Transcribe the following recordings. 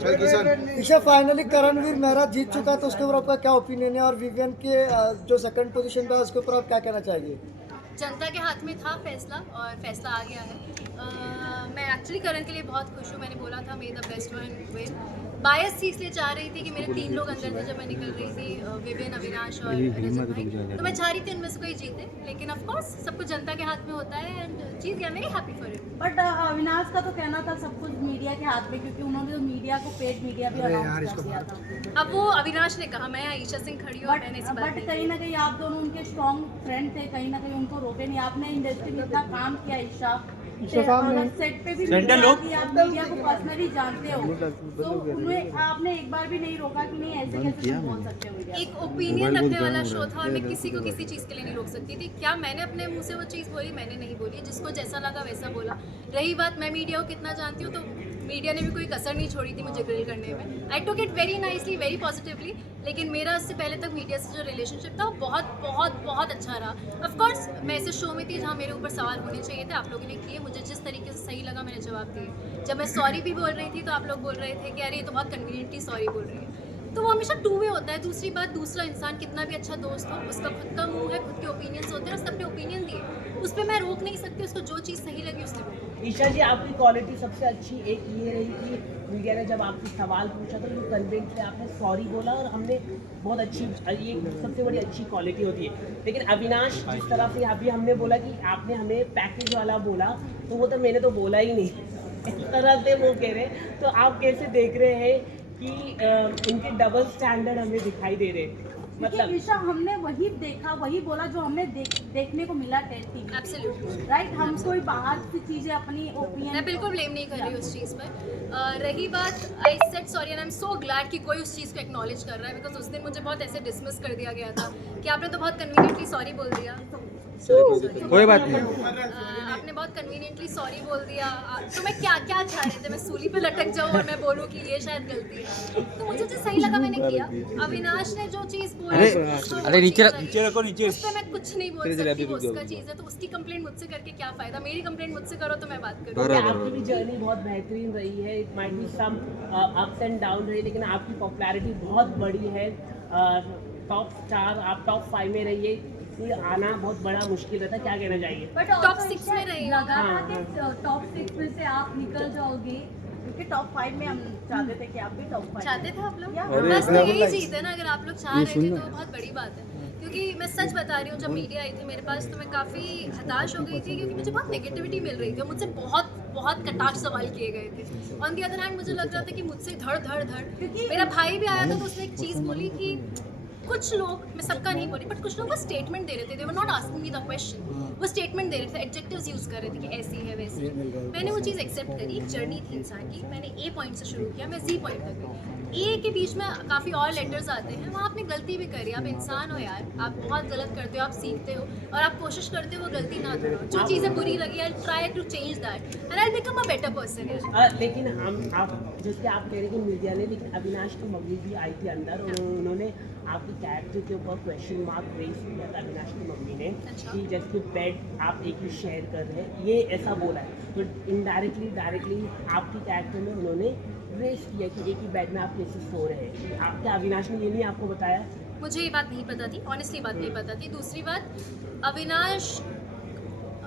Isha finally Karanvir Mehra जीत चुका है, तो उसके ऊपर आपका क्या ओपिनियन है? और विवियन के जो सेकंड पोजीशन पे है उसके ऊपर आप क्या कहना चाहेंगे? जनता के हाथ में था फैसला और फैसला आ गया है। मैं एक्चुअली करण के लिए बहुत खुश हूँ। मैंने बोला था may the best one win. Bias थी इसलिए चाह रही थी कि मेरे 3 लोग अंदर थे जब मैं निकल रही थी, विवियन, अविनाश और रजत भाई। तो मैं चाह रही थी उनमें से कोई जीते, लेकिन ऑफ कोर्स सब कुछ जनता के हाथ में होता है एंड जीत गया। Very happy for it. But Avinash का तो कहना था सब कुछ मीडिया के हाथ में, क्योंकि उन्होंने तो मीडिया को पेड मीडिया भी अनाउंस कर दिया था। अब वो अविनाश ने कहा, मैं ईशा सिंह खड़ी हूँ, मैंने इसी बात बट कहीं ना कहीं आप दोनों उनके स्ट्रॉन्ग फ्रेंड थे, कहीं ना कहीं उनको रोके नहीं। आपने इंडस्ट्री में इतना काम किया ईशा, सेट पे भी मीडिया की, आप मीडिया को पर्सनली जानते हो, तो उन्हें आपने एक बार भी नहीं रोका कि नहीं ऐसे कैसे तुम बोल सकते हो मीडिया। एक ओपिनियन रखने वाला शो था और मैं किसी को किसी चीज़ के लिए नहीं रोक सकती थी। क्या मैंने अपने मुंह से वो चीज़ बोली? मैंने नहीं बोली। जिसको जैसा लगा वैसा बोला। रही बात मैं मीडिया को कितना जानती हूँ, तो मीडिया ने भी कोई कसर नहीं छोड़ी थी मुझे ग्रिल करने में। I took it very nicely, very positively. लेकिन मेरा इससे पहले तक मीडिया से जो रिलेशनशिप था वो बहुत बहुत बहुत अच्छा रहा। ऑफ कोर्स मैं ऐसे शो में थी जहाँ मेरे ऊपर सवाल होने चाहिए थे, आप लोगों ने किए। मुझे जिस तरीके से सही लगा मैंने जवाब दिए। जब मैं सॉरी भी बोल रही थी तो आप लोग बोल रहे थे कि अरे ये तो बहुत कन्वीनियंटली सॉरी बोल रही है। तो वो हमेशा टू वे होता है। दूसरी बात, दूसरा इंसान कितना भी अच्छा दोस्त हो, उसका खुद का मुंह है, खुद के ओपिनियंस होते हैं, उसने अपने ओपिनियन दिए, उस पर मैं रोक नहीं सकती। उसको जो चीज़ सही लगी उसने बोली। ईशा जी, आपकी क्वालिटी सबसे अच्छी एक ये रही कि मीडिया ने जब आपसे सवाल पूछा तो जो कन्वेंट से आपने सॉरी बोला, और हमने बहुत अच्छी, ये सबसे बड़ी अच्छी क्वालिटी होती है। लेकिन अविनाश, जिस तरह से अभी हमने बोला कि आपने हमें पैकेज वाला बोला, तो वो तो मैंने तो बोला ही नहीं इस तरह से वो कह रहे। तो आप कैसे देख रहे हैं कि उनके डबल स्टैंडर्ड हमें दिखाई दे रहे हैं? मतलब ईशा, हमने वही देखा, वही बोला जो हमने देखने को मिला टेस्टिंग। एब्सोल्युटली राइट, हम कोई बाहर की चीजें अपनी ओपिनियन, मैं बिल्कुल ब्लेम नहीं कर रही उस चीज़ पर। रही बात, I said sorry and I am so glad कि कोई उस चीज़ को एक्नॉलेज कर रहा है, बिकॉज उस दिन मुझे बहुत ऐसे डिसमिस कर दिया गया था कि आपने तो बहुत कन्वीनियंटली सॉरी बोल दिया। कोई बात नहीं। आपने बहुत कन्वीनियंटली सॉरी बोल दिया। तो मैं क्या क्या चाह रहे थे? मैं सूली पे लटक जाऊँ और मैं बोलूँ कि ये शायद गलती है? तो मुझे जो सही लगा मैंने किया। अविनाश ने जो चीज़ बोली, अरे नीचे रखो, नीचे। उस पर मैं कुछ नहीं बोल सकती। वो उसका चीज़ है, तो उसकी कंप्लेंट मुझसे करके क्या फायदा? मेरी कंप्लेंट मुझसे करो तो मैं बात करूँ। आपकी भी जर्नी बहुत बेहतरीन रही है। It might be some ups and down रही, लेकिन आपकी पॉपुलैरिटी बहुत बड़ी है। टॉप 4, आप टॉप 5 में रहिए। ये आना बहुत बड़ा मुश्किल रहता है, क्या कहना चाहिए? बट टॉप 6 में रही लगा होगा। था कि टॉप 6 में से आप निकल जाओगे, क्योंकि टॉप 5 में हम चाहते थे कि आप भी टॉप 5 चाहते थे आप लोग? अरे बस तो यही चीज़ है ना, अगर आप लोग चाह रहे थे तो बहुत बड़ी बात है। क्योंकि मैं सच बता रही हूँ, जब मीडिया आई थी मेरे पास तो मैं काफ़ी हताश हो गई थी, क्योंकि मुझे बहुत नेगेटिविटी मिल रही थी। मुझसे बहुत बहुत कटाक्ष सवाल किए गए थे। ऑन दी अदर हैंड मुझे लग रहा था कि मुझसे धड़ धड़ धड़, क्योंकि मेरा भाई भी आया था तो उसने एक चीज़ बोली कि कुछ लोग, मैं सबका नहीं बोली, बट कुछ लोग बस स्टेटमेंट दे रहे थे। They were not asking me the question, वो स्टेटमेंट दे रहे थे, एडजेक्टिव्स यूज कर रहे थे कि ऐसी है वैसी है। मैंने वो चीज़ एक्सेप्ट करी। एक जर्नी थी इंसान की। मैंने ए पॉइंट से शुरू किया, मैं जी पॉइंट तक गई। ए के बीच में काफ़ी और लेटर्स आते हैं, वहाँ आपने गलती भी करी। आप इंसान हो यार, आप बहुत गलत करते हो, आप सीखते हो और आप कोशिश करते हो वो गलती ना दोहराओ। जो चीज़ें बुरी लगी, I try to change that and I become a better person. लेकिन आप जैसे आप कह रहे हैं कि मीडिया ने, लेकिन अविनाश की मम्मी भी आई थी अंदर, और उन्होंने आपके कैरेक्टर के ऊपर क्वेश्चन मार्क रेज किया था अविनाश की मम्मी ने। अच्छा। कि जैसे बेड आप एक ही शेयर कर रहे हैं, ये ऐसा बोला है। तो इनडायरेक्टली डायरेक्टली आपके कैरेक्टर में उन्होंने रेस किया कि एक ही बेड में आप कैसे सो रहे हैं। आप क्या अविनाश ने ये नहीं आपको बताया? मुझे ये बात नहीं पता थी, ऑनेस्टली बात नहीं पता थी। दूसरी बात, अविनाश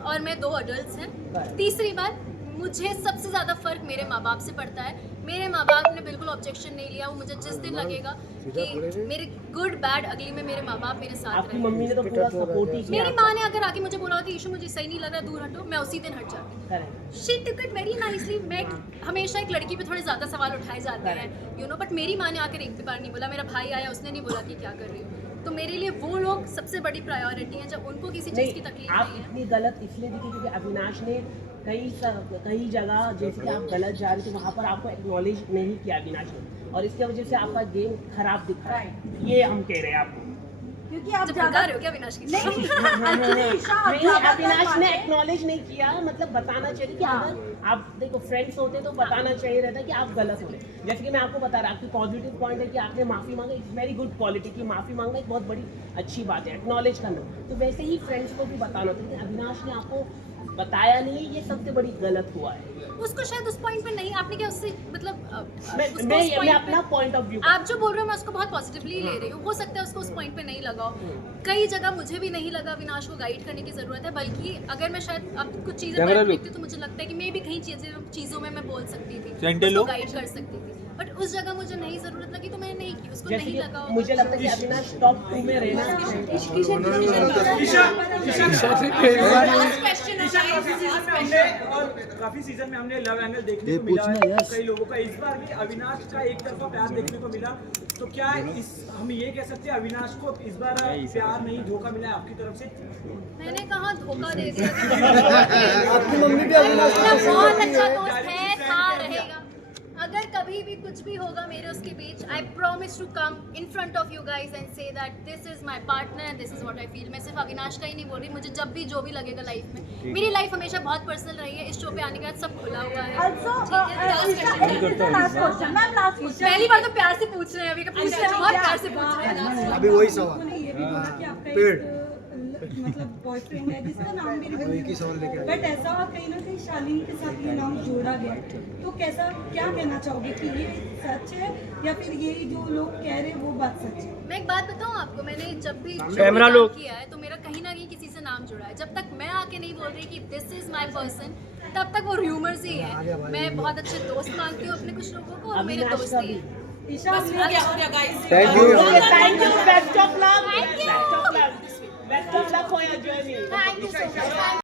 और मैं 2 अडल्ट्स हैं। तीसरी बात, मुझे सबसे ज़्यादा फ़र्क मेरे माँ बाप से पड़ता है। मेरे माँ बाप ने बिल्कुल ऑब्जेक्शन नहीं लिया। वो मुझे जिस दिन लगेगा कि मेरे गुड बैड अगली में मेरे माँ बाप मेरे साथ आपकी रहे। मम्मी ने तो पूरा सपोर्ट ही किया। मेरी माँ ने अगर आके मुझे बोला होता ईशू मुझे सही नहीं लग रहा, दूर हटो, मैं उसी दिन हट जाती। Correct. She took it very nicely. मैं हमेशा एक लड़की पे थोड़े ज़्यादा सवाल उठाए जाते हैं, यू नो, बट मेरी माँ ने आकर एक भी बार नहीं बोला। मेरा भाई आया, उसने नहीं बोला कि क्या कर रही हो। तो मेरे लिए वो लोग सबसे बड़ी प्रायोरिटी है। जब उनको किसी चीज़ की तकलीफ आप नहीं है। इतनी गलत इसलिए दिखी क्योंकि अविनाश ने कई जगह जैसे कि आप गलत जा रहे थे, वहाँ पर आपको एक्नॉलेज नहीं किया अविनाश ने, और इसकी वजह से आपका गेम खराब दिख रहा है। ये हम कह रहे हैं आपको, क्योंकि आप जब ज्यादा भड़का रहे हो क्या अविनाश की? नहीं, अविनाश ने एक्नॉलेज नहीं किया। मतलब बताना चाहिए कि अगर आप देखो फ्रेंड्स होते तो बताना चाहिए रहता कि आप गलत हो रहे। जैसे कि मैं आपको बता रहा, आपकी पॉजिटिव पॉइंट है कि आपने माफ़ी मांगा। इट्स वेरी गुड क्वालिटी की माफ़ी मांगना एक बहुत बड़ी अच्छी बात है, एक्नॉलेज करना। तो वैसे ही फ्रेंड्स को भी बताना चाहिए। अविनाश ने आपको बताया नहीं, ये सबसे बड़ी गलत हुआ है। उसको शायद उस पॉइंट पे नहीं, आपने क्या उससे मतलब उसको मैं उस point अपना पे- पॉइंट ऑफ व्यू आप जो बोल रहे हो मैं उसको बहुत पॉजिटिवली ले रही हूँ। हो सकता है उसको उस पॉइंट पे नहीं लगा हो। कई जगह मुझे भी नहीं लगा अविनाश को गाइड करने की ज़रूरत है, बल्कि अगर मैं शायद अब कुछ चीज़ें कैमरा पढ़ लो। देखती तो मुझे लगता है कि मैं भी कहीं चीज़ों में मैं बोल सकती थी, सेंटर उसको लो। गाइड कर सकती थी, बट उस जगह मुझे नहीं ज़रूरत लगी तो मैंने नहीं की, उसको जैसे नहीं कि लगा होगा। मुझे लगता है कि अविनाश टॉप 2 में रहना काफी सीजन में हमने लव एंगल देखने को मिला है कई लोगों का। इस बार भी अविनाश का एक तरफा प्यार देखने को मिला, तो क्या हम ये कह सकते हैं अविनाश को इस बार प्यार नहीं धोखा मिला है आपकी तरफ से? मैंने कहा धोखा दे दिया। आपकी मम्मी भी अविनाश को मेरा पसंद बहुत करती अच्छा है। दोस्त है, था, रहेगा। अगर कभी भी कुछ भी होगा मेरे उसके बीच, I promise to come in front of you guys and say that this is my partner and this is what I feel. मैं सिर्फ अविनाश का ही नहीं बोल रही, मुझे जब भी जो भी लगेगा लाइफ में। मेरी लाइफ हमेशा बहुत पर्सनल रही है, इस शो पे आने के बाद सब खुला हुआ है। Also, ठीक है, last question, ma'am, last question. पहली बार तो प्यार से पूछ रहे हैं, अभी का पूछ रहे हैं, बहुत प्यार से पूछ रहे हैं। अभी वही सवाल। उन्होंने ये भी बोला कि आपका पेड़। एक मतलब बॉयफ्रेंड है जिसका नाम भी नहीं, बट ऐसा कहीं ना कहीं शालीन के साथ ये नाम जोड़ा गया, तो कैसा क्या कहना चाहोगे कि ये सच है या फिर यही जो लोग कह रहे हैं वो बात सच है? मैं एक बात बताऊं आपको, मैंने जब भी जो भी कैमरा काम लो। किया है तो मेरा कहीं ना कहीं किसी से नाम जुड़ा है। जब तक मैं आके नहीं बोल रही कि दिस इज माय पर्सन, तब तक वो र्यूमर्स ही है। मैं बहुत अच्छे दोस्त मानती हूँ अपने कुछ लोगों को, और मेरे अविनाश दोस्त का ही भी। हैं। ईशा बस आपने हो गया guys. Thank you. Thank you, best of luck, Thank you. Best of luck for your journey. Thank you so much.